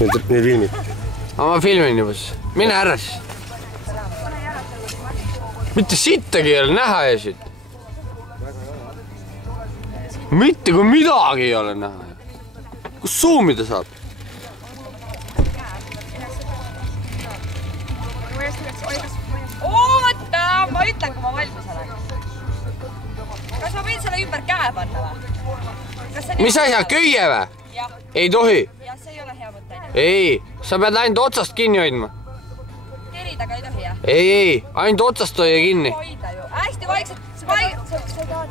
Nüüd filmid. Ma filmin juba siis. Mine ära siis. Mitte sittagi ei ole näha ja siit. Mitte kui midagi ei ole näha. Kus zoomida saab? Oota, ma ütlen, kui ma valmis olen. Kas ma võin selle ümber käe panna või? Mis asja, köie või? Ei tohi. Jah, see ei ole hea mõte. Ei, sa pead ainult otsast kinni hoidma. Keri taga ei tohi, jah? Ei, ainult otsast hoia kinni. Hoida ju. Hästi vaikselt.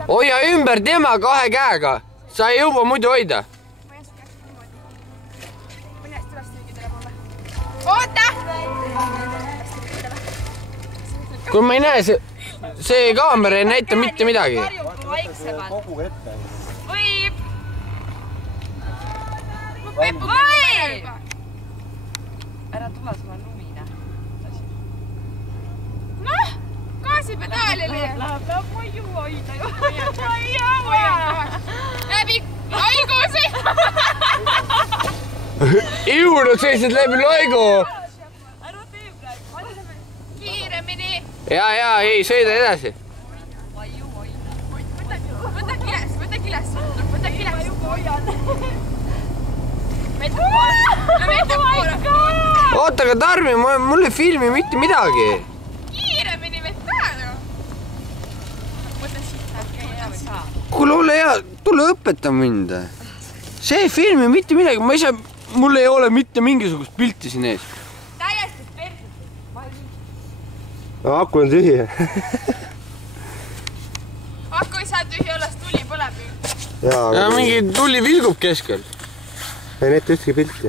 Hoia ümber tema 2 käega. Sa ei jõua muidu hoida. Oota! Kui ma ei näe, see kaamera ei näita mitte midagi. Kogu ette. Võib! Võib! Ära tule, sul on lumine. Noh, gaasipedaalile. Läheb, ma ei jõua hoida ju. Ma ei jõua. Läbi laigusi. Iurud seisid läbi laigu. Ära tee praegu. Kiiremini. Ja, ei, sõida edasi. Ma ei jõua hoida. Võta kiles. Võta kiles. Ma juba hoian. Oota, aga Tarmi, mul ei filmi mitte midagi. Kiiremini võt praegu. Mõtle siit läheb käia hea või saa. Kuule, ole hea, tule õpeta mind. See ei filmi mitte midagi, ma ise, mul ei ole mitte mingisugust pilti siin ees. Täiesti perses. Aku on tühi. Aku ei saa tühi olla, tuli põleb ju. Ja mingi tuli vilgub keskel. Ei näita ühtki pilti.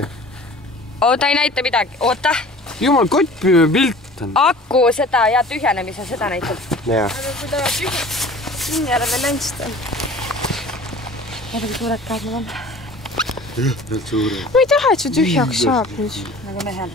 Oota, ei näita midagi. Oota. Jumal, kottpime pilt on. Aku seda ja tühjenemise, seda näitab. Jaa. Aga kui ta tühjaks, siin ei ole veel ländst. Vaata, kui suured käed mul on. Veel suurem. Ma ei taha, et see tühjaks saab nüüd. Nagu mehel.